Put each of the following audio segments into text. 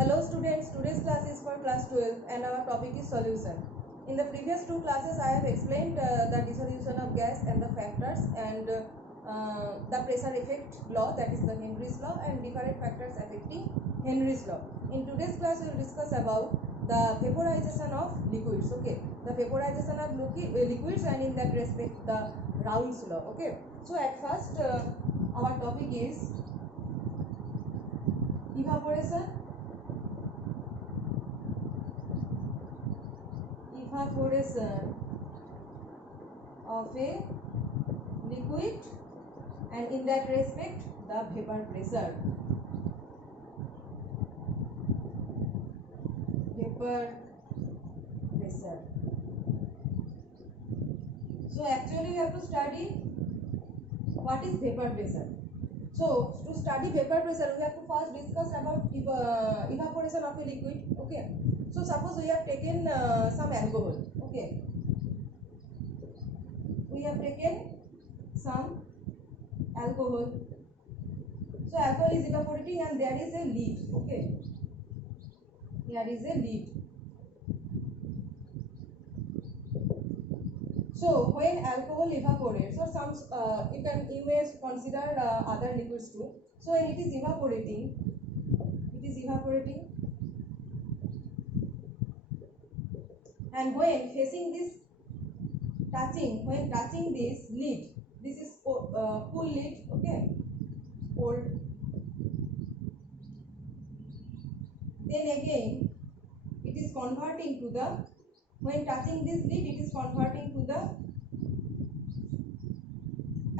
Hello students, today's class is for class 12 and our topic is solution. In the previous two classes I have explained the dissolution of gas and the factors and the pressure effect law, that is the Henry's law, and different factors affecting Henry's law. In today's class we will discuss about the vaporization of liquids. Okay, the vaporization of liquids and in that respect the Raoult's law. Okay, so at first our topic is evaporation of a liquid and in that respect the vapor pressure. So actually we have to study what is vapor pressure. So to study vapor pressure we have to first discuss about evaporation of a liquid. Okay, so suppose we have taken some alcohol. Okay, we have taken some alcohol. So alcohol is evaporating and there is a lid. Okay, here is a lid. So when alcohol evaporates, or some you may consider other liquids too. So when it is evaporating, and when facing this when touching this lid, this is full lid. Okay, cold. Then again it is converting to the, when touching this lid it is converting to the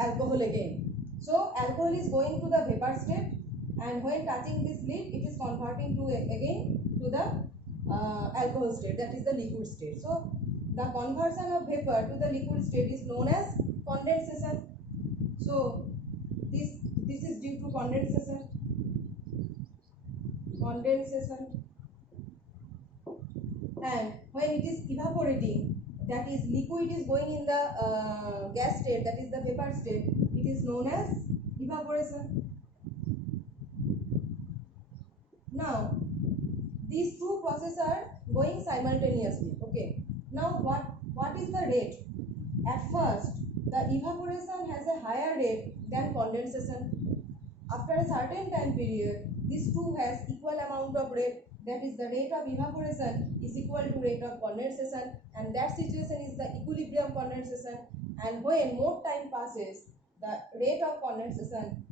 alcohol again. So alcohol is going to the vapor state and when touching this lid it is converting to again to the alcohol state, that is the liquid state. So the conversion of vapor to the liquid state is known as condensation. So this is due to condensation. And when it is evaporating, that is liquid is going in the gas state, that is the vapor state, it is known as evaporation. Now these two processes are going simultaneously. Okay, now what is the rate? At first the evaporation has a higher rate than condensation. After a certain time period these two has equal amount of rate, that is the rate of evaporation is equal to rate of condensation, and that situation is the equilibrium condensation. And when more time passes the rate of condensation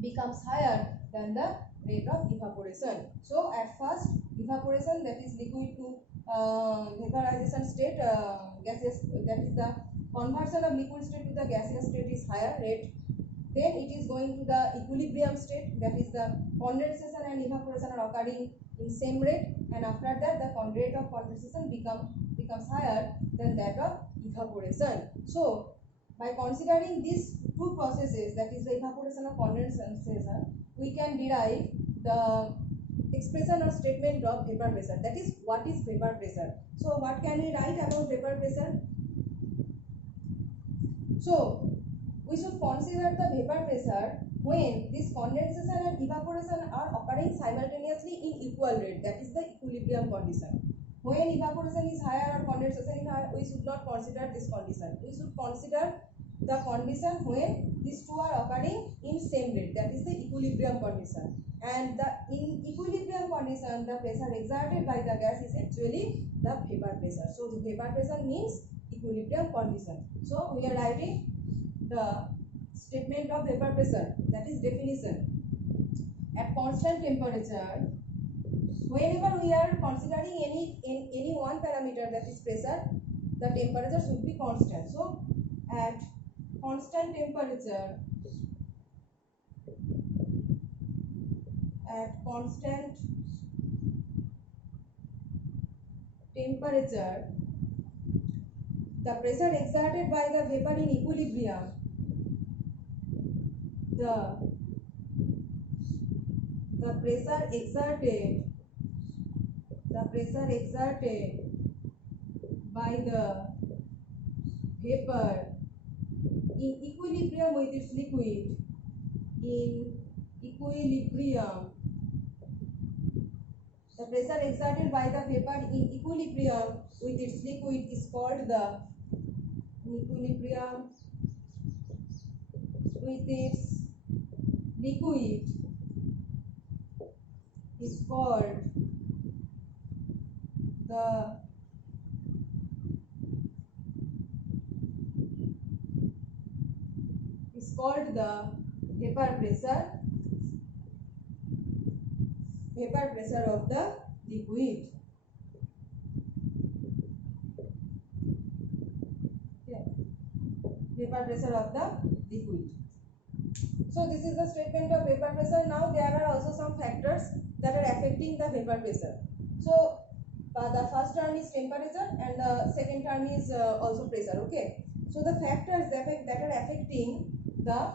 becomes higher than the rate of evaporation. So at first evaporation, that is liquid to vaporization state, gaseous, that is the conversion of liquid state to the gaseous state is higher rate. Then it is going to the equilibrium state, that is the condensation and evaporation are occurring in same rate, and after that the rate of condensation becomes higher than that of evaporation. So by considering these two processes, that is the evaporation or condensation, we can derive the expression or statement of vapor pressure, that is what is vapor pressure. So what can we write about vapor pressure? So we should consider the vapor pressure when this condensation and evaporation are occurring simultaneously in equal rate, that is the equilibrium condition. When evaporation is higher or condensation is higher, we should not consider this condition. We should consider the condition when these two are occurring in same rate, that is the equilibrium condition. And in equilibrium condition the pressure exerted by the gas is actually the vapor pressure. So the vapor pressure means equilibrium condition. So we are writing the statement of vapor pressure, that is definition. At constant temperature, whenever we are considering any one parameter, that is pressure, the temperature should be constant. So at constant temperature, the pressure exerted by the vapor in equilibrium, the pressure exerted by the vapor in equilibrium with its liquid, in equilibrium pressure exerted by the vapor in equilibrium with its liquid is called the equilibrium with its liquid is called the vapor pressure of the liquid. Okay. Vapor pressure of the liquid. So this is the statement of vapor pressure. Now there are also some factors that are affecting the vapor pressure. So the first term is temperature and the second term is also pressure. Okay. So the factors that are affecting the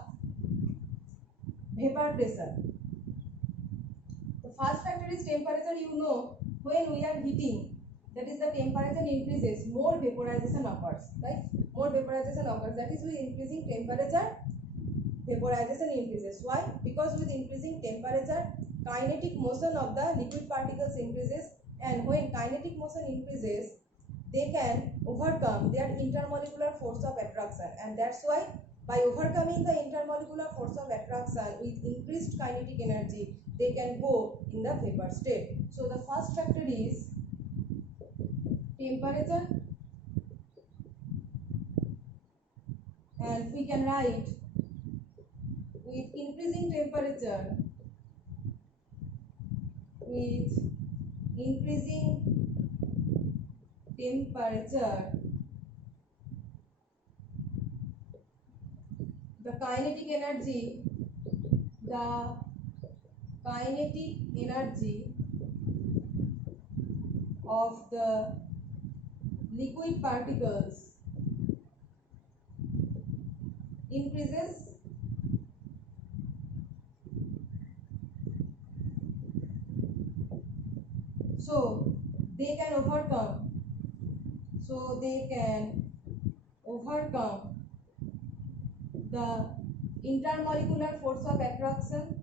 vapor pressure. The first factor is temperature. You know, when we are heating, that is the temperature increases, more vaporization occurs, right? More vaporization occurs. That is, with increasing temperature, vaporization increases. Why? Because with increasing temperature, kinetic motion of the liquid particles increases, and when kinetic motion increases, they can overcome their intermolecular force of attraction, and that's why by overcoming the intermolecular force of attraction with increased kinetic energy, they can go in the vapor state. So the first factor is temperature, and we can write with increasing temperature, the kinetic energy of the liquid particles increases, so they can overcome the intermolecular force of attraction,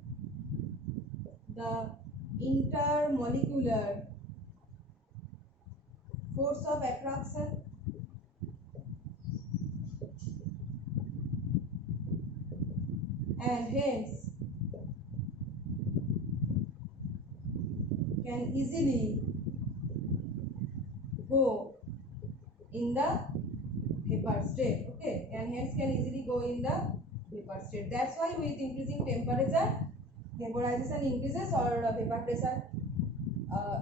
and hence can easily go in the vapor state. Okay, and hence can easily go in the vapor state. That's why with increasing temperature, vaporization increases or vapor pressure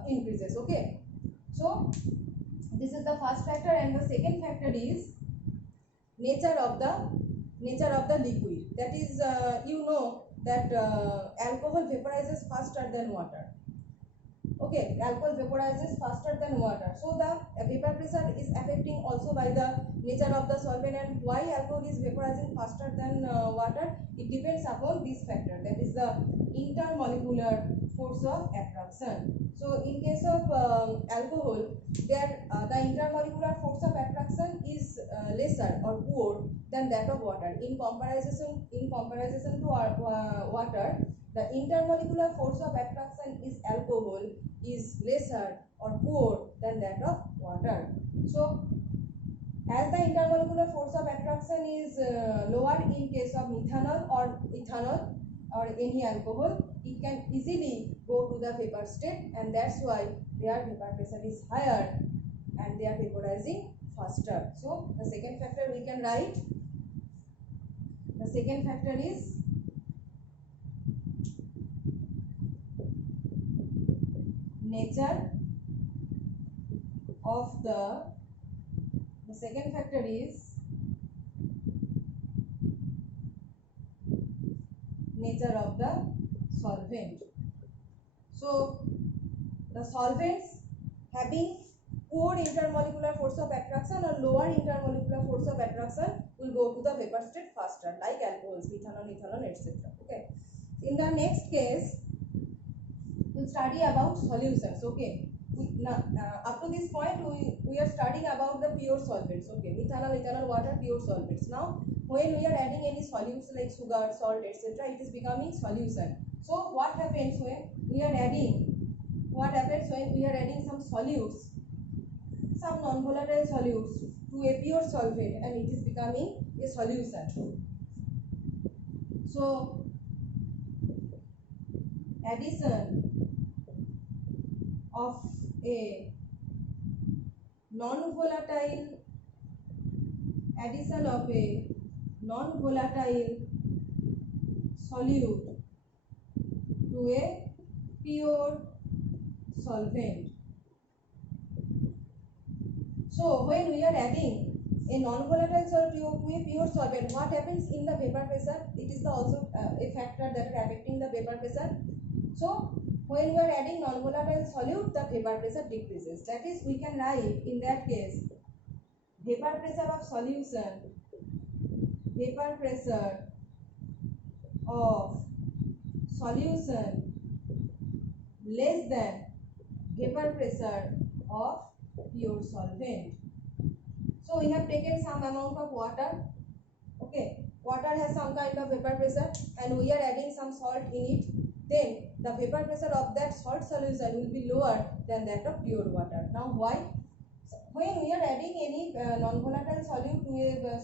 increases. Okay, so this is the first factor, and the second factor is nature of the liquid. That is, you know that alcohol vaporizes faster than water. Okay, alcohol vaporizes faster than water. So the vapor pressure is affecting also by the nature of the solvent, and why alcohol is vaporizing faster than water. It depends upon this factor, that is the intermolecular force of attraction. So in case of alcohol, there the intermolecular force of attraction is lesser or poor than that of water. In comparison to water, the intermolecular force of attraction is alcohol is lesser or poor than that of water. So as the intermolecular force of attraction is lower in case of methanol or ethanol or any alcohol, it can easily go to the vapor state, and that's why their vapor pressure is higher and they are vaporizing faster. So the second factor we can write, the second factor is nature of the second factor is nature of the solvent. So the solvents having poor intermolecular force of attraction or lower intermolecular force of attraction will go to the vapor state faster, like alcohols, methanol, ethanol, etc. Okay. In the next case, we'll study about solutions. Okay. Now, up to this point, we are studying about the pure solvents. Okay, methanol, ethanol, water, pure solvents. Now, when we are adding any solutes like sugar, salt, etc., it is becoming solution. So, what happens when we are adding what happens when we are adding some solutes, some non-volatile solutes to a pure solvent, and it is becoming a solution. So addition of a non-volatile solute to a pure solvent. So when we are adding a non-volatile solute to a pure solvent, what happens in the vapor pressure? It is also a factor that is affecting the vapor pressure. So when we are adding non-volatile solute, the vapor pressure decreases. That is, we can write in that case vapor pressure of solution less than vapor pressure of pure solvent. So we have taken some amount of water. Okay, water has some kind of vapor pressure, and we are adding some salt in it. Then the vapor pressure of that salt solution will be lower than that of pure water. Now why? When we are adding any non-volatile solute to a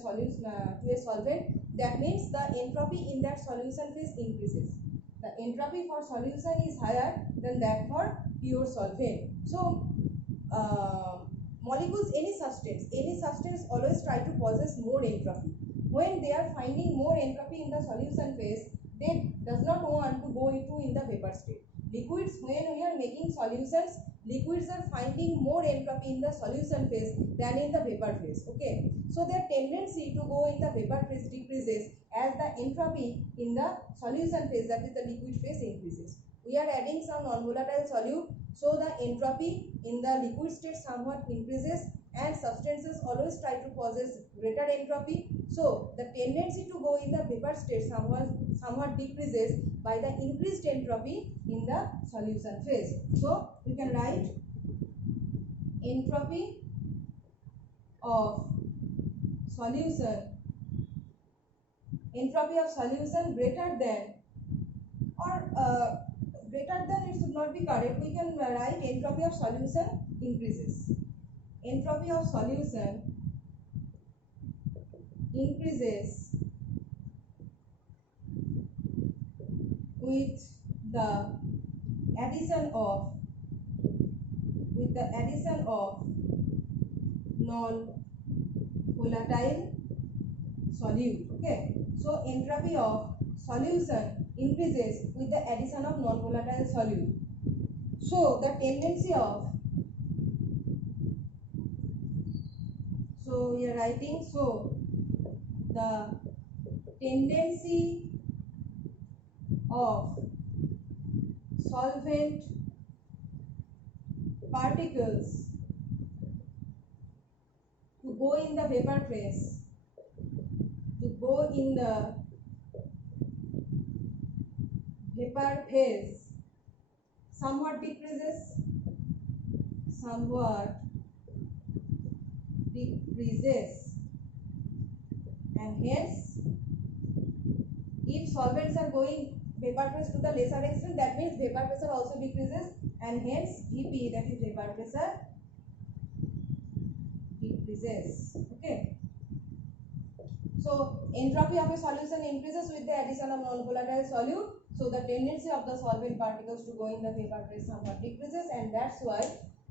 solvent, that means the entropy in that solution phase increases. The entropy for solution is higher than that for pure solvent. So molecules, any substance always try to possess more entropy. When they are finding more entropy in the solution phase, they does not want to go into in the vapor state. Liquids, when we are making solutions, liquids are finding more entropy in the solution phase than in the vapor phase. Okay, so their tendency to go in the vapor phase decreases as the entropy in the solution phase, that is the liquid phase, increases. We are adding some non-volatile solute, so the entropy in the liquid state somewhat increases, and substances always try to possess greater entropy. So the tendency to go in the vapor state somewhat decreases by the increased entropy in the solution phase. So we can write entropy of solution greater than, or greater than, it should not be correct. We can write entropy of solution increases. Entropy of solution increases with the addition of non-volatile solute. Okay, so entropy of solution increases with the addition of non-volatile solute. So the tendency of, so we are writing, so the tendency of solvent particles to go in the vapor phase, somewhat decreases, and hence if solvents are going vapor phase to the lesser extent, that means vapor pressure also decreases, and hence Vp, that is vapor pressure, decreases. Okay, so entropy of a solution increases with the addition of non-volatile solute, so the tendency of the solvent particles to go in the vapor phase somewhat decreases, and that's why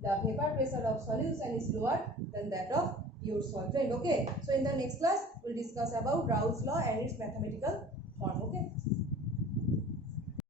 the vapor pressure of solution is lower than that of pure solvent. Okay, so in the next class we'll discuss about Raoult's law and its mathematical form. Okay.